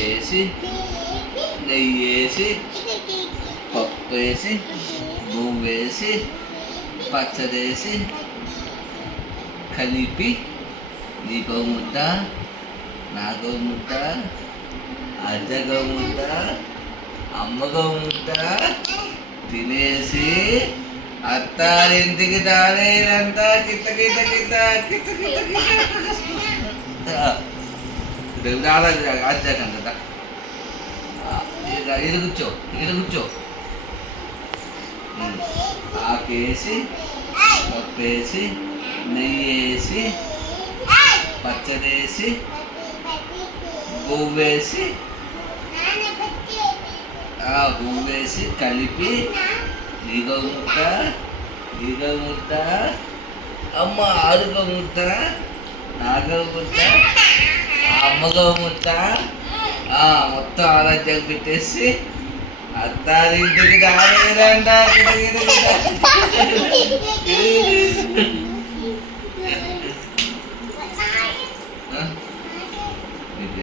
ఆకేసి నెయ్యి వేసి పప్పు వేసి నువ్వు వేసి పచ్చడి వేసి కలిపి నీకో ముద్ద నాకో ముద్ద అజ్జకో ముద్ద అమ్మకో ముద్ద తినేసి అత్తారింటికి దారేనంతా కిత్త కిత్త కిత్త కిత్త కిత్త కిత్త అజ్జకంట ఇది కూర్చో ఆకేసి పప్పేసి నెయ్యి వేసి పచ్చడి వేసి పువ్వేసి పువ్వేసి కలిపి నీకో ముద్ద అమ్మ ఆరుకో ముద్ద నాకో ముద్ద అమ్మకో ముద్ద మొత్తం ఆరాధ్యాలు పెట్టేసి అత్తారింటికి దారేరంట